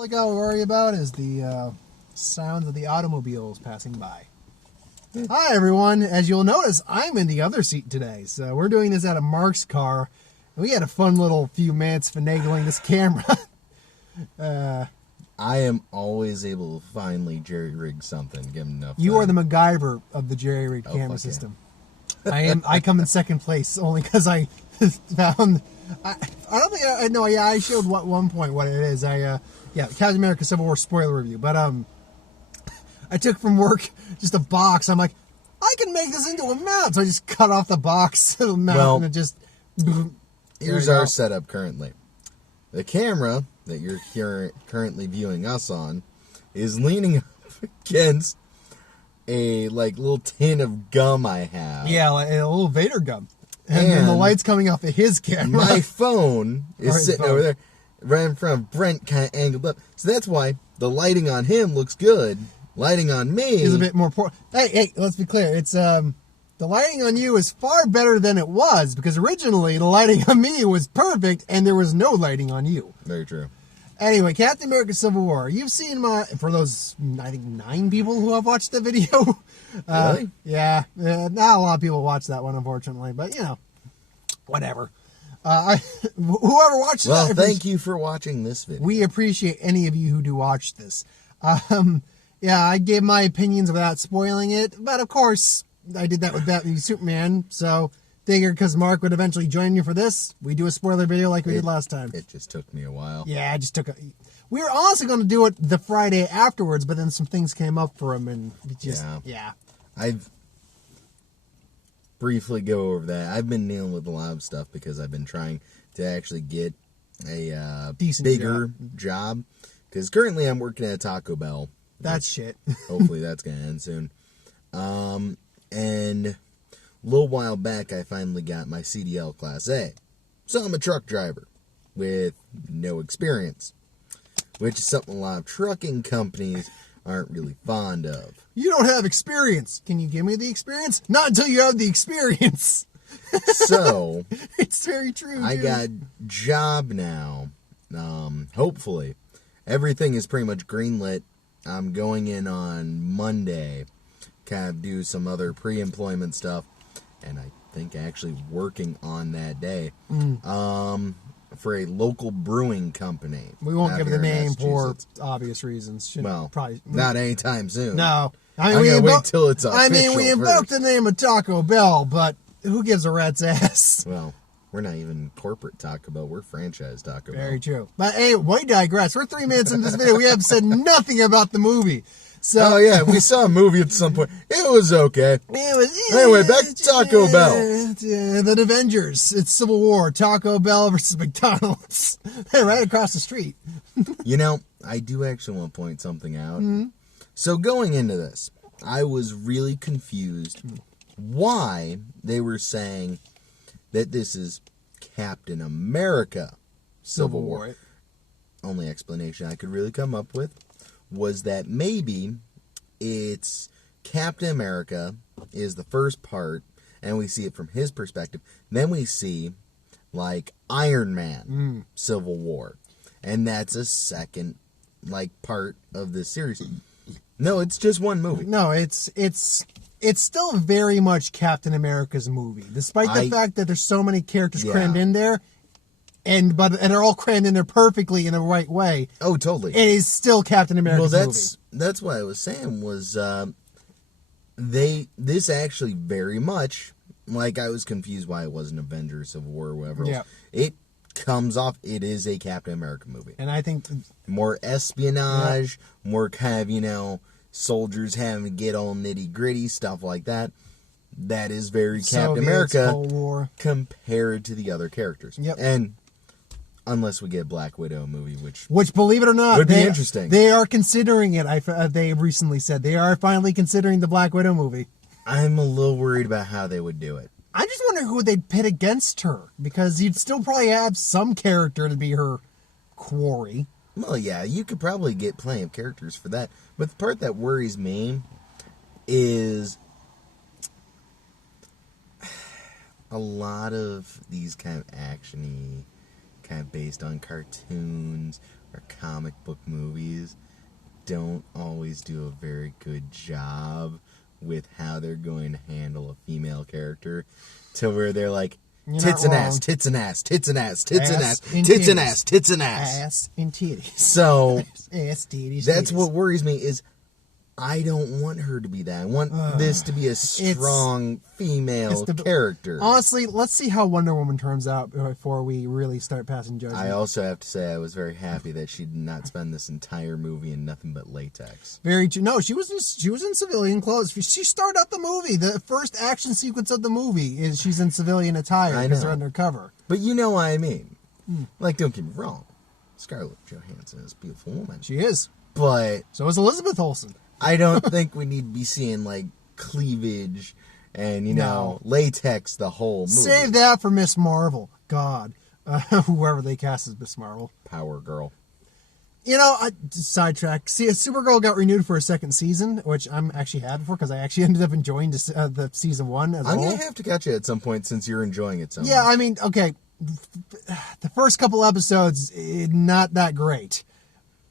All I gotta worry about is the sounds of the automobiles passing by. Hi, everyone. As you'll notice, I'm in the other seat today. So we're doing this out of Mark's car. We had a fun little few minutes finagling this camera. I am always able to finally jerry-rig something, given enough You time. are the MacGyver of the jerry-rigged camera system. Yeah. I come in second place only because I found... I don't think I know. Yeah, I showed at one point what it is. Captain America Civil War spoiler review. But I took from work just a box. I'm like, I can make this into a mount. So I just cut off the box mount and it just... Here's our setup currently. The camera that you're currently viewing us on is leaning up against a little tin of gum I have. Yeah, like a little Vader gum. And then the light's coming off of his camera. My phone is sitting over there, right in front of Brent, kind of angled up. So that's why the lighting on him looks good. Lighting on me is a bit more poor. Hey, let's be clear. It's the lighting on you is far better than it was, because originally the lighting on me was perfect and there was no lighting on you. Very true. Anyway, Captain America Civil War. You've seen for those, I think, 9 people who have watched the video. Really? Yeah. Not a lot of people watch that one, unfortunately, but whatever. Whoever watches Well, that, thank you for watching this video. We appreciate any of you who do watch this. Yeah, I gave my opinions without spoiling it, but of course, I did that with Batman v Superman, so figured because Mark would eventually join me for this, we do a spoiler video like we did last time. It just took me a while. Yeah, we were honestly going to do it the Friday afterwards, but then some things came up for him, and yeah. I've briefly go over that. I've been dealing with a lot of stuff because I've been trying to actually get a decent bigger job. Because currently I'm working at a Taco Bell. That's shit. Hopefully that's going to end soon. And a little while back, I finally got my CDL Class A. So I'm a truck driver with no experience, which is something a lot of trucking companies aren't really fond of. You don't have experience. Can you give me the experience? Not until you have the experience. So it's very true. I got job now. Hopefully everything is pretty much greenlit. I'm going in on Monday, kind of do some other pre-employment stuff, and I think actually working on that day for a local brewing company. We won't give the name for obvious reasons. Not anytime soon. No. I'm going to wait till it's official. We invoked the name of Taco Bell, but who gives a rat's ass? Well, we're not even corporate Taco Bell. We're franchise Taco Bell. Very true. But hey, we digress. We're 3 minutes into this video. We have said nothing about the movie. So, we saw a movie at some point. It was okay. Anyway, back to Taco Bell. The Avengers. It's Civil War. Taco Bell versus McDonald's. They're right across the street. I do actually want to point something out. Mm-hmm. So going into this, I was really confused why they were saying that this is Captain America Civil War. Only explanation I could really come up with was that maybe it's Captain America is the first part, and we see it from his perspective. Then we see, Iron Man Civil War. And that's a second, part of this series. No, it's just one movie. No, it's still very much Captain America's movie, despite the fact that there's so many characters crammed in there, and they're all crammed in there perfectly in the right way. Oh, totally. It is still Captain America's movie. That's what I was saying was this actually very much, I was confused why it wasn't Avengers Civil War or whatever else. It comes off, it is a Captain America movie. And I think more espionage, more kind of, soldiers having to get all nitty gritty, stuff like that. That is very Captain America compared to the other characters. Yep. And unless we get a Black Widow movie, which believe it or not, would be interesting. They are considering it. They recently said they are finally considering the Black Widow movie. I'm a little worried about how they would do it. I just wonder who they'd pit against her, because you'd still probably have some character to be her quarry. Well, yeah, you could probably get plenty of characters for that. But the part that worries me is a lot of these kind of action-y, kind of based on cartoons or comic book movies don't always do a very good job with how they're going to handle a female character, to where they're like, tits and ass, tits and ass, tits and ass, tits and ass, tits and ass, tits and ass. Ass and titties. So, ass, titties, that's titties. what worries me is I don't want her to be that. I want this to be a strong female character. Honestly, let's see how Wonder Woman turns out before we really start passing judgment. I also have to say I was very happy that she did not spend this entire movie in nothing but latex. Very true. No, she was in civilian clothes. She started out the movie. The first action sequence of the movie is she's in civilian attire because they're undercover. But you know what I mean. Like, don't get me wrong. Scarlett Johansson is a beautiful woman. She is. But so is Elizabeth Olsen. I don't think we need to be seeing, like, cleavage and, you know, latex the whole movie. Save that for Miss Marvel. God. Whoever they cast as Miss Marvel. Power Girl. You know, sidetrack. See, Supergirl got renewed for a second season, which I'm actually happy for because I actually ended up enjoying the season 1 as a whole. I'm going to have to catch it at some point since you're enjoying it so much. Yeah, I mean, okay. The first couple episodes, not that great.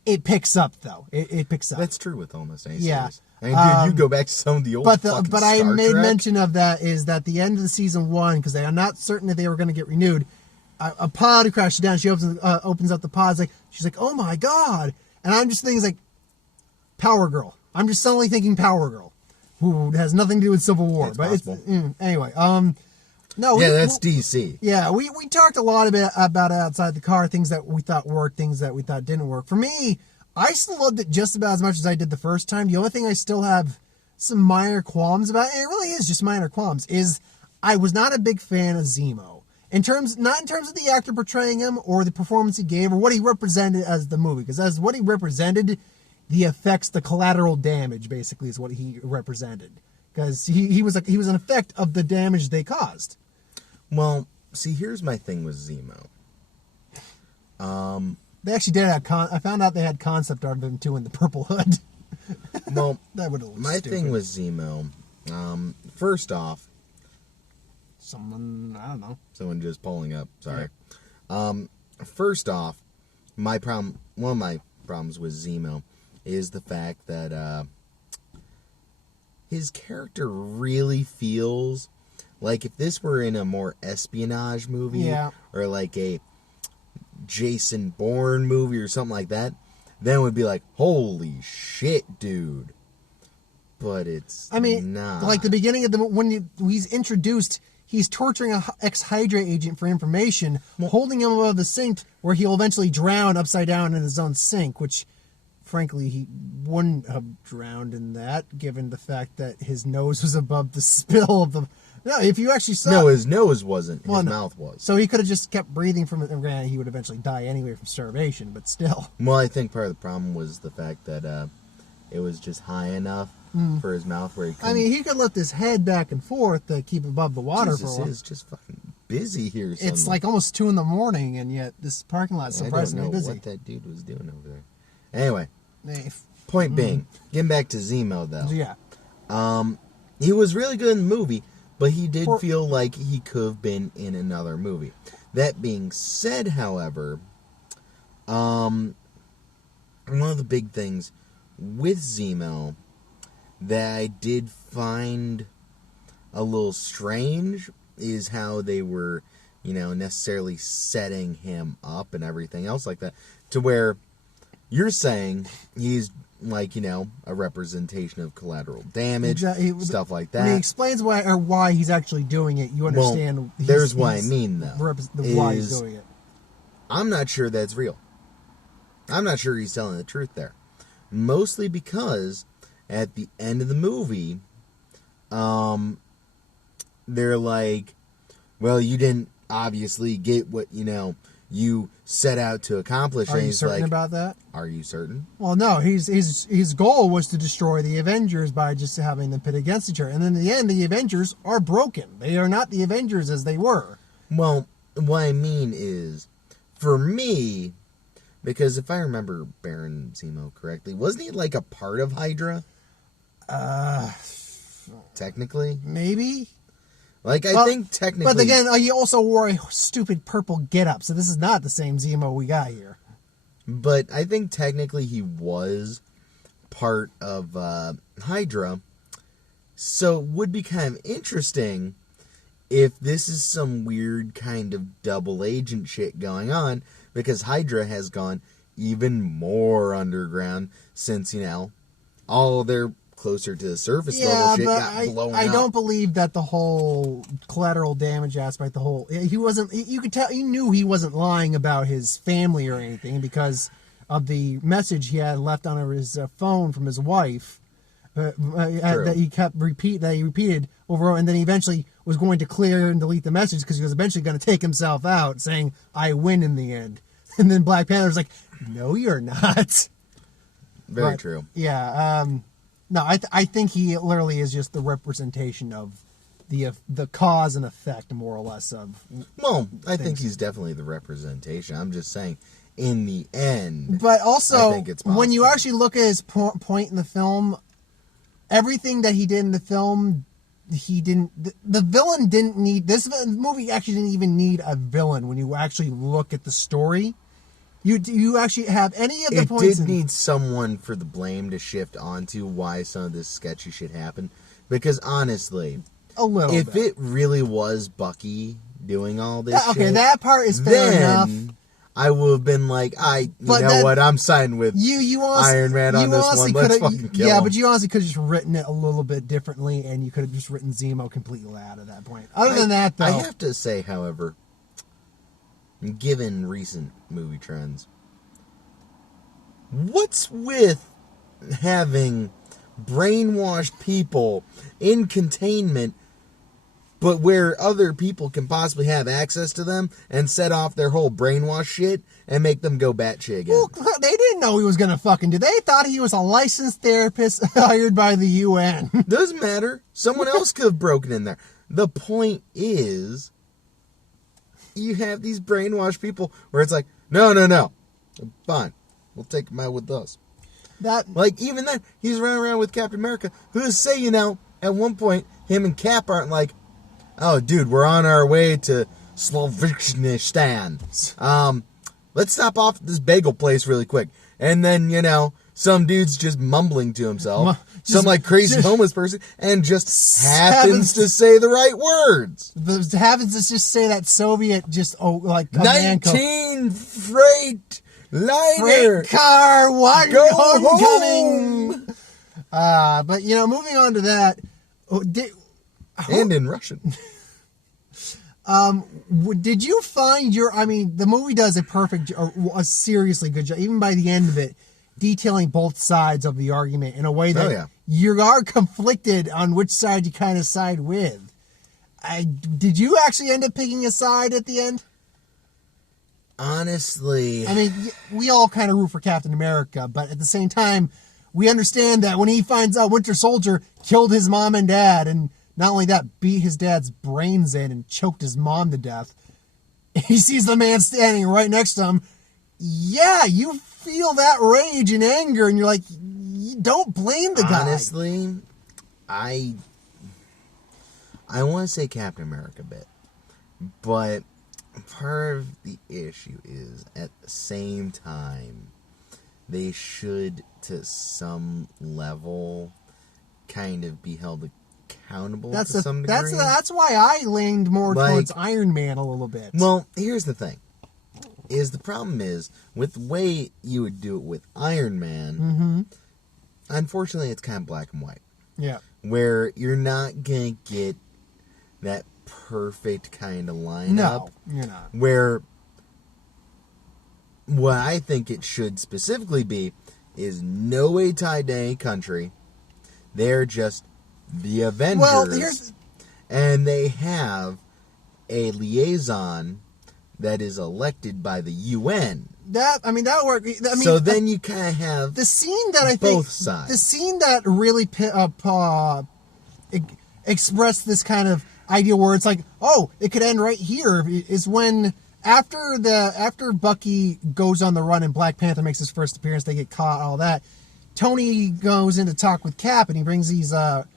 It picks up, though. It picks up. That's true with almost any yeah. series. I mean, dude, you go back to some of the old but I Star made Trek. mention of that is that the end of the season 1, because they are not certain that they were going to get renewed, a pod crashed down. She opens up the pod. She's like, oh my God. And I'm just thinking, like, Power Girl. I'm just suddenly thinking Power Girl, who has nothing to do with Civil War. But anyway, no. Yeah, that's DC. Yeah, we talked a lot about outside the car, things that we thought worked, things that we thought didn't work. For me, I still loved it just about as much as I did the first time. The only thing I still have some minor qualms about, and it really is just minor qualms, is I was not a big fan of Zemo. Not in terms of the actor portraying him or the performance he gave or what he represented as the movie. Because as what he represented, the effects, the collateral damage, basically, is what he represented. Because he was an effect of the damage they caused. Well, see, here's my thing with Zemo. They actually did have I found out they had concept art of him too in the Purple Hood. Well, that would have looked my stupid. thing with Zemo, first off, someone just pulling up. Sorry. Yeah. First off, one of my problems with Zemo is the fact that his character really feels like if this were in a more espionage movie or like a Jason Bourne movie or something like that, then it would be like, holy shit, dude. But it's not. Like the beginning of when he's introduced, he's torturing an ex-Hydra agent for information, holding him above the sink where he'll eventually drown upside down in his own sink, which, frankly, he wouldn't have drowned in that, given the fact that his nose was above the spill of the... No, if you actually saw... No, his nose wasn't. His mouth was. So he could have just kept breathing from it. Granted, he would eventually die anyway from starvation, but still. Well, I think part of the problem was the fact that it was just high enough for his mouth where he couldn't... I mean, he could lift his head back and forth to keep above the water for a while. It's just fucking busy here. It's like almost 2 a.m, and yet this parking lot is surprisingly busy. I don't know what that dude was doing over there. Anyway, point being, getting back to Zemo, though. Yeah. He was really good in the movie, but he did feel like he could have been in another movie. That being said, however, one of the big things with Zemo that I did find a little strange is how they were, necessarily setting him up and everything else like that, to where you're saying he's like, a representation of collateral damage, stuff like that. When he explains why he's actually doing it, you understand. Well, there's what I mean, though. Why he's doing it. I'm not sure that's real. I'm not sure he's telling the truth there. Mostly because at the end of the movie, they're like, well, you didn't obviously get what, you set out to accomplish. Are you certain about that? Are you certain? Well, no. His goal was to destroy the Avengers by just having them pit against each other. And in the end, the Avengers are broken. They are not the Avengers as they were. Well, what I mean is, for me, because if I remember Baron Zemo correctly, wasn't he like a part of Hydra? Technically? Maybe. Like, I think technically... But again, he also wore a stupid purple getup, so this is not the same Zemo we got here. But I think technically he was part of Hydra. So it would be kind of interesting if this is some weird kind of double agent shit going on, because Hydra has gone even more underground since, all their closer to the surface level shit got blown up. I don't believe that the whole collateral damage aspect, he wasn't, you could tell, you knew he wasn't lying about his family or anything because of the message he had left on his phone from his wife. That he repeated over, and then he eventually was going to clear and delete the message because he was eventually going to take himself out, saying, "I win in the end." And then Black Panther's like, "No, you're not." Very true. Yeah. No, I think he literally is just the representation of the cause and effect, more or less, of. Well, I think he's definitely the representation. I'm just saying, in the end. But also, I think it's possible. when you actually look at his point in the film. Everything that he did in the film, the villain didn't need, this movie actually didn't even need a villain when you actually look at the story. You actually have any of the points. It did need someone for the blame to shift onto why some of this sketchy shit happened. Because honestly, if it really was Bucky doing all this shit, that part is fair enough. I would have been like, I'm siding with Iron Man on this one. Let's fucking kill him. But you honestly could have just written it a little bit differently, and you could have just written Zemo completely out at that point. Other than that, though, I have to say, however, given recent movie trends, what's with having brainwashed people in containment, but where other people can possibly have access to them and set off their whole brainwash shit and make them go batshit again? Well, they didn't know he was going to fucking do. They thought he was a licensed therapist hired by the UN. Doesn't matter. Someone else could have broken in there. The point is, you have these brainwashed people where it's like, no. Fine. We'll take him out with us. Even then, he's running around with Captain America, who's saying, at one point, him and Cap aren't like, "Oh, dude, we're on our way to Slovakia. Let's stop off at this bagel place really quick." And then, some dude's just mumbling to himself. Some crazy homeless person, and just happens to say the right words. Happens to just say that Soviet 19 freight liner. Freight car, one go homecoming. home. But, moving on to that. And in Russian. Did you find the movie does a seriously good job, even by the end of it, detailing both sides of the argument in a way that you are conflicted on which side you kind of side with. Did you actually end up picking a side at the end? Honestly. We all kind of root for Captain America, but at the same time, we understand that when he finds out Winter Soldier killed his mom and dad, and not only that, beat his dad's brains in and choked his mom to death, he sees the man standing right next to him. Yeah, you feel that rage and anger, and you're like, don't blame the guy. Honestly, I want to say Captain America a bit, but part of the issue is at the same time, they should, to some level, kind of be held accountable to some degree. That's why I leaned more towards Iron Man a little bit. Well, here's the thing. The problem is, with the way you would do it with Iron Man, unfortunately, it's kind of black and white. Yeah. Where you're not going to get that perfect kind of lineup. No, you're not. Where what I think it should specifically be is no way tied to any country. They're just the Avengers. Well, and they have a liaison that is elected by the UN. That worked. So then you kind of have the scene that I think both sides. The scene that really expressed this kind of idea where it's like, oh, it could end right here, is when after Bucky goes on the run and Black Panther makes his first appearance, they get caught, all that. Tony goes in to talk with Cap, and he brings these a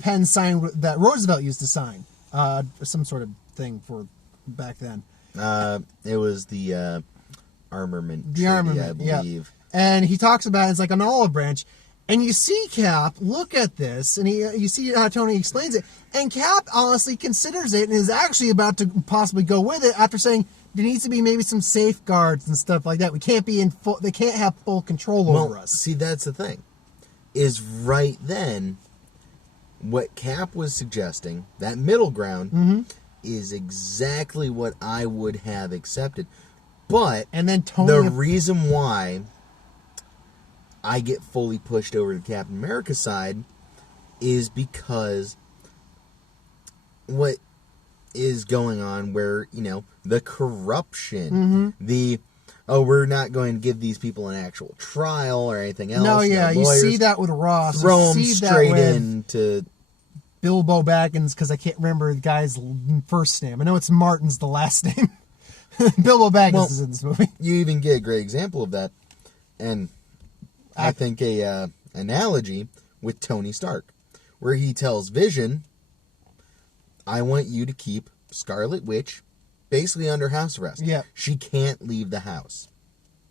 pen signed that Roosevelt used to sign, some sort of thing for back then. It was the armament The treaty, armament, I yeah. believe. And he talks about it's like an olive branch. And you see Cap look at this, and you see how Tony explains it. And Cap honestly considers it and is actually about to possibly go with it after saying there needs to be maybe some safeguards and stuff like that. We can't be in full. They can't have full control over us. See, that's the thing. Is right then, what Cap was suggesting, that middle ground, is exactly what I would have accepted. But And then Tony, the reason why I get fully pushed over to Captain America's side is because what is going on where, the corruption, we're not going to give these people an actual trial or anything else. no, yeah, you lawyers. see that with Ross. Throw You them see that straight with into... Bilbo Baggins, because I can't remember the guy's first name. I know it's Martin's the last name. Bilbo Baggins is in this movie. You even get a great example of that, and I think a analogy with Tony Stark, where he tells Vision, I want you to keep Scarlet Witch basically under house arrest. Yeah. She can't leave the house.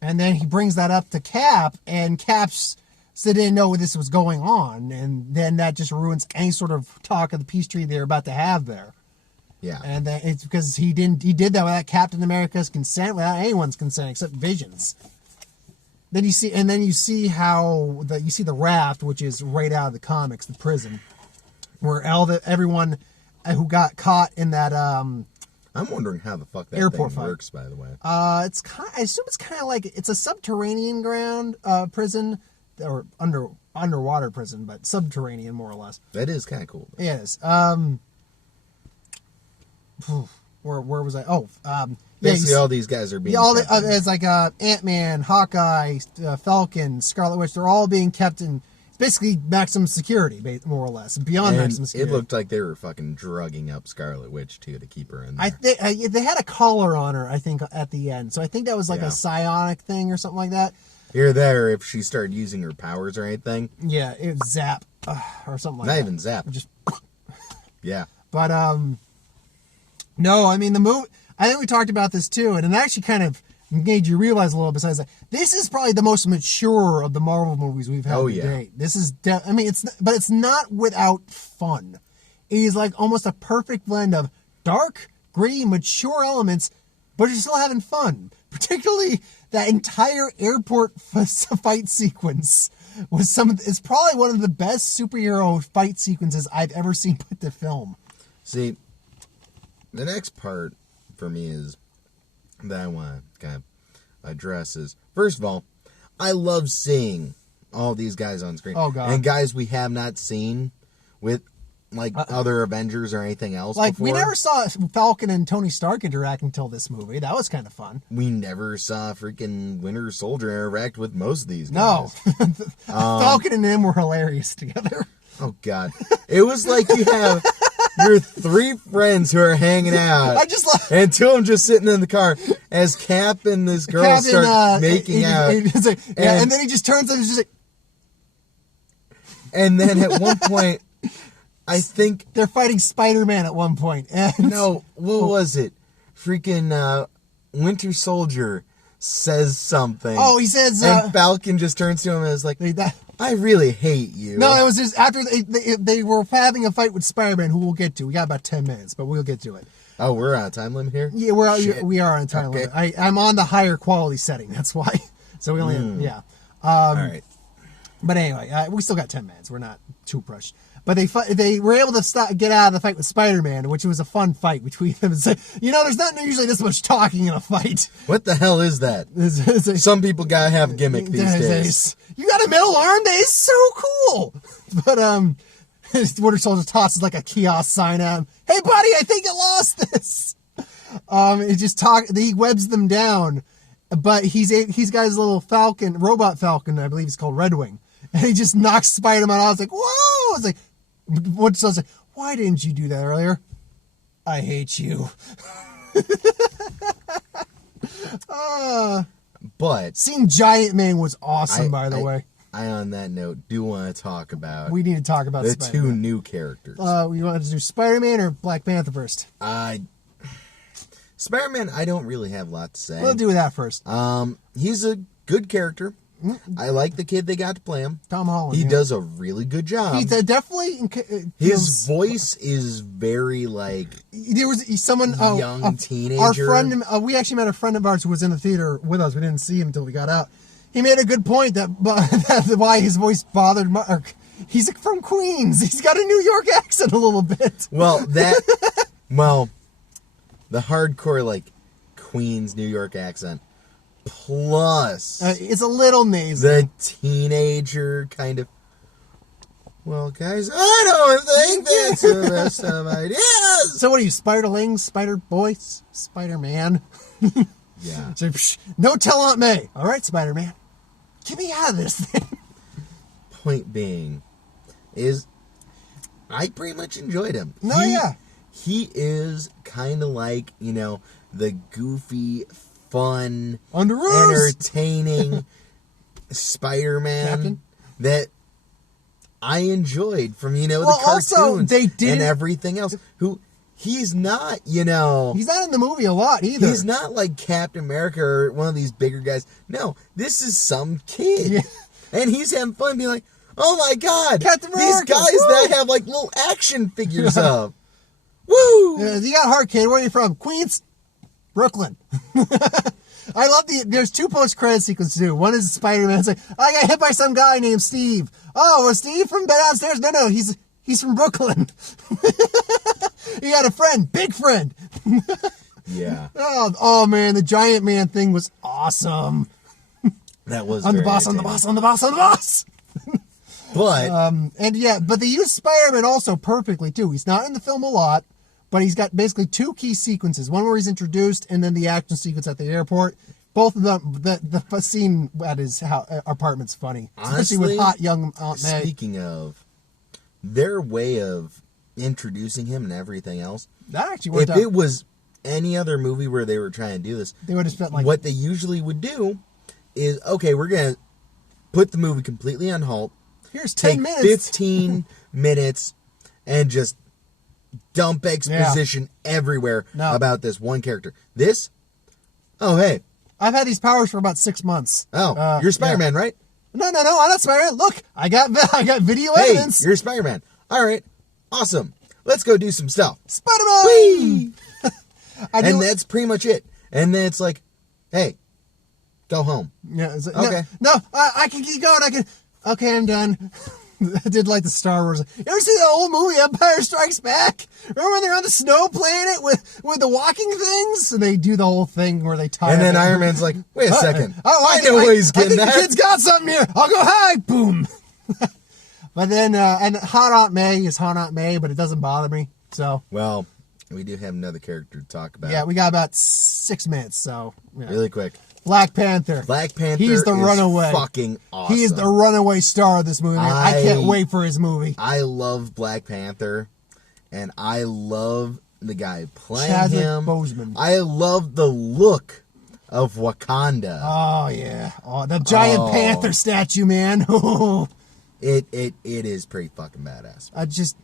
And then he brings that up to Cap, and Cap's still didn't know this was going on, and then that just ruins any sort of talk of the peace treaty they're about to have there. Yeah. And then it's because he did that without Captain America's consent, without anyone's consent except Vision's. Then you see the raft, which is right out of the comics, the prison, where everyone who got caught in that I'm wondering how the fuck that airport thing fight works, by the way. I assume it's kind of like it's a subterranean ground prison or underwater prison, but subterranean more or less. That is kind of cool. It is. Where was I? Basically, all these guys are being kept in. it's like Ant-Man, Hawkeye, Falcon, Scarlet Witch. They're all being kept in basically maximum security, more or less, beyond And maximum security. it looked like they were fucking drugging up Scarlet Witch, too, to keep her in there. I think they had a collar on her, I think, at the end. So I think that was like Yeah. a psionic thing or something like that. Here or there, if she started using her powers or anything. Yeah, it was Zap or something like that. Not even Zap. Just, Yeah. but no, I mean the movie. I think we talked about this too, and it actually kind of made you realize a little. Besides that, this is probably the most mature of the Marvel movies we've had to date. This is, it's not without fun. It is like almost a perfect blend of dark, gritty, mature elements, but you're still having fun. Particularly that entire airport fight sequence was it's probably one of the best superhero fight sequences I've ever seen put to film. See, the next part for me is that I want to kind of address is, first of all, I love seeing all these guys on screen. Oh, God. And guys we have not seen with like other Avengers or anything else Like, before. we never saw Falcon and Tony Stark interact until this movie. That was kind of fun. We never saw freaking Winter Soldier interact with most of these No. guys. Falcon and him were hilarious together. Oh, God. It was like you have your three friends who are hanging out. I just love... And two of them just sitting in the car as Cap and this girl start making out. And then he just turns and is just like... And then at one point, I think... They're fighting Spider-Man at one point. And No, what was it? Freaking Winter Soldier says something. Oh, he says... and Falcon just turns to him and is like, I really hate you. No, it was just after they were having a fight with Spider-Man, who we'll get to. We got about 10 minutes, but we'll get to it. Oh, we're on a time limit here? Yeah, we are on time limit. I'm on the higher quality setting, that's why. So we only All right. But anyway, we still got 10 minutes. We're not too rushed. But they were able to get out of the fight with Spider-Man, which was a fun fight between them. It's like, there's not usually this much talking in a fight. What the hell is that? Some people gotta have a gimmick these days. You got a metal arm? That is so cool. But Winter Soldier tosses like a kiosk sign at him. Hey, buddy, I think you lost this. He webs them down, but he's got his little Falcon, robot Falcon, I believe it's called Red Wing, and he just knocks Spider-Man out. I was like, whoa! I was like, Winter Soldier's like, why didn't you do that earlier? I hate you. But seeing Giant Man was awesome, by the way. I, on that note, do want to talk about we need to talk about the Spider-Man. two new characters. We want to do Spider-Man or Black Panther first? Spider-Man, I don't really have a lot to say. We'll do that first. He's a good character. I like the kid they got to play him. Tom Holland. He yeah. does a really good job. He's definitely His voice is very like there was someone young teenager. Our friend, we actually met a friend of ours who was in the theater with us. We didn't see him until we got out. He made a good point that that's why his voice bothered Mark. He's from Queens. He's got a New York accent a little bit. Well, the hardcore like Queens New York accent plus It's a little nasal. the teenager kind of. Well, guys, I don't think that's the best of ideas. So what are you, Spiderling, Spider Boy, Spider-Man? Yeah. So, no tell Aunt May. All right, Spider-Man. Get me out of this thing. Point being, is I pretty much enjoyed him. No, yeah. He is kind of like, the goofy, fun, Underoos. entertaining Spider-Man Captain? that I enjoyed from, the Well, cartoons also, they and didn't- everything else. Who he's not, He's not in the movie a lot either. he's not like Captain America or one of these bigger guys. No, this is some kid. Yeah. And he's having fun being like, oh my God, Captain these America, guys woo! that have like little action figures of. Woo! You got heart, kid. Where are you from? Queens? Brooklyn. I love there's two post-credit sequences too. One is Spider-Man. It's like, I got hit by some guy named Steve. Oh, was Steve from downstairs? No, he's from Brooklyn. He had a friend, big friend. Yeah. Oh man, the Giant Man thing was awesome. That was I'm the very boss, I'm the entertaining. boss, I'm the boss, I'm the boss. But But they use Spider-Man also perfectly too. He's not in the film a lot, but he's got basically two key sequences. One where he's introduced, and then the action sequence at the airport. Both of them, the scene at his apartment's funny, especially with Honestly, hot young Aunt May. speaking of, their way of introducing him and everything else, That actually worked if out. it was any other movie where they were trying to do this, They would have spent like what they usually would do is, okay, we're going to put the movie completely on halt, here's 10 take minutes. 15 minutes, and just dump exposition everywhere No. about this one character. This, oh, hey, I've had these powers for about 6 months. oh, you're Spider-Man, right? No, I'm not Spider-Man. Look, I got video Hey, evidence. you're Spider-Man. All right, awesome. Let's go do some stuff. Spider-Man. Whee! I do, And that's pretty much it. And then it's like, hey, go home. yeah, it's like, Okay. No, I can keep going. Okay, I'm done. I did like the Star Wars. You ever see the old movie Empire Strikes Back? Remember when they're on the snow planet with the walking things? And they do the whole thing where they tie And then up- Iron Man's like, wait a second. I know where he's getting I think that. the kid's got something here. I'll go high. Boom. But then, and Hot Aunt May is Hot Aunt May, but it doesn't bother me. So, Well, we do have another character to talk about. yeah, we got about 6 minutes. So, yeah. Really quick. Black Panther. Black Panther He's the is runaway. fucking awesome. He is the runaway star of this movie, man. I can't wait for his movie. I love Black Panther, and I love the guy playing Chadwick him. Boseman. I love the look of Wakanda. Oh, yeah. Oh, the giant panther statue, man. It is pretty fucking badass.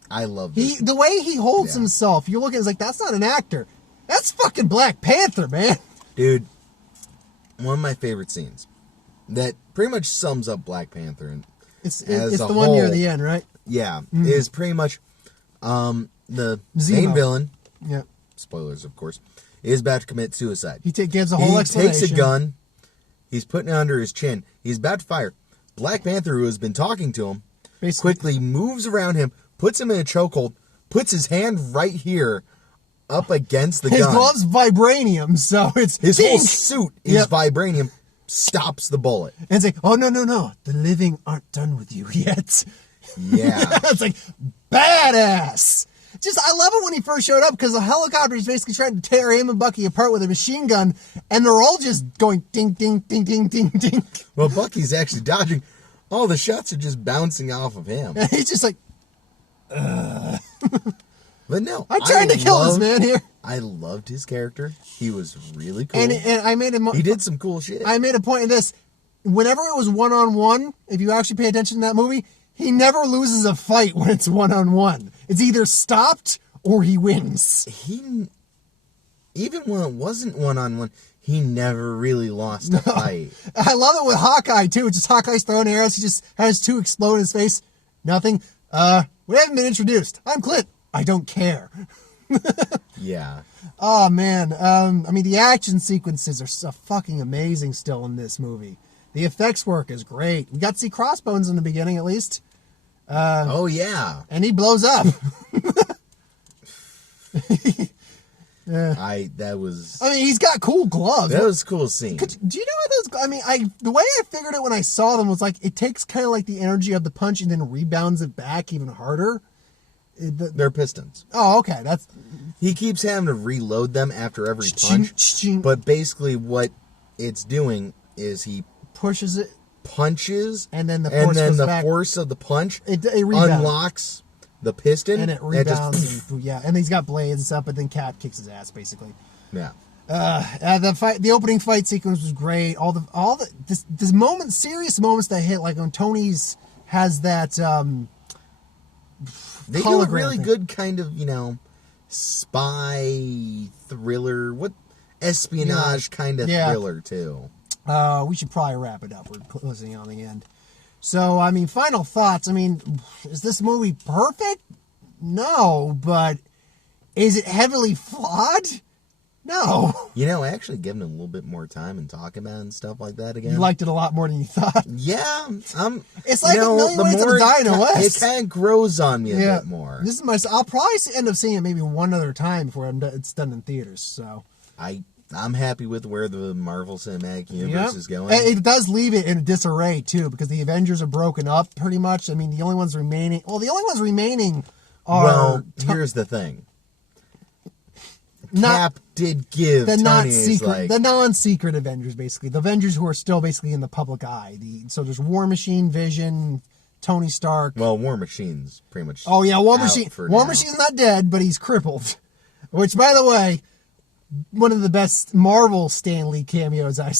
I love this. The way he holds Yeah. himself, you look at it, it's like, that's not an actor. That's fucking Black Panther, man. Dude, one of my favorite scenes that pretty much sums up Black Panther, and It's As the a one near whole- the end, right? yeah, is pretty much the Zemo. main villain, Yeah. spoilers of course, is about to commit suicide. He gives a whole He explanation. takes a gun, he's putting it under his chin, he's about to fire. Black Panther, who has been talking to him, Basically. quickly moves around him, puts him in a chokehold, puts his hand right here up against the His gun. glove's vibranium, so it's... His whole ding! suit is Yep. vibranium, stops the bullet. And it's like, oh, no. The living aren't done with you yet. Yeah. It's like, badass. I love it when he first showed up because the helicopter is basically trying to tear him and Bucky apart with a machine gun, and they're all just going ding, ding, ding, ding, ding, ding. Well, Bucky's actually dodging. All the shots are just bouncing off of him. And he's just like, But no, I'm trying to kill this loved- man here. I loved his character. He was really cool. And I made him. He did some cool shit. I made a point in this. Whenever it was 1-on-1, if you actually pay attention to that movie, he never loses a fight when it's 1-on-1. It's either stopped or he wins. even when it wasn't one-on-one, he never really lost a fight. I love it with Hawkeye too. It's just Hawkeye's throwing arrows. He just has two explode in his face. Nothing. We haven't been introduced. I'm Clint. I don't care. Yeah. Oh man. I mean, the action sequences are so fucking amazing still in this movie. The effects work is great. We got to see Crossbones in the beginning at least. Oh yeah. And he blows up. That was I mean, he's got cool gloves. that was a cool scene. Do you know how those? I mean, the way I figured it when I saw them was like it takes kind of like the energy of the punch and then rebounds it back even harder. They're pistons. Oh, okay. That's He keeps having to reload them after every punch. But basically what it's doing is he pushes it, punches and then the force goes back. Force of the punch It rebounds. unlocks the piston And it rebounds. And, yeah, and he's got blades and stuff, but then Cap kicks his ass basically. yeah. The opening fight sequence was great. This moment, serious moments that hit, like when Tony's has that They do a hologram really thing. good kind of, spy thriller, espionage kind of thriller too. We should probably wrap it up. We're closing on the end. So, I mean, final thoughts. I mean, is this movie perfect? No, but is it heavily flawed? No. Actually giving it a little bit more time and talking about it and stuff like that again. You liked it a lot more than you thought. Yeah, It's like a million ways to die in the West. It kind of grows on me a bit more. I'll probably end up seeing it maybe one other time before it's done in theaters. So I'm happy with where the Marvel Cinematic Universe is going. It does leave it in disarray too, because the Avengers are broken up pretty much. I mean, the only ones remaining are. Well, here's the thing. Cap did give the Tony the non-secret Avengers, basically the Avengers who are still basically in the public eye. So there's War Machine, Vision, Tony Stark. Well, War Machine's pretty much. Oh yeah, War Machine. War now. Machine's not dead, but he's crippled. Which, by the way, one of the best Marvel Stan Lee cameos I've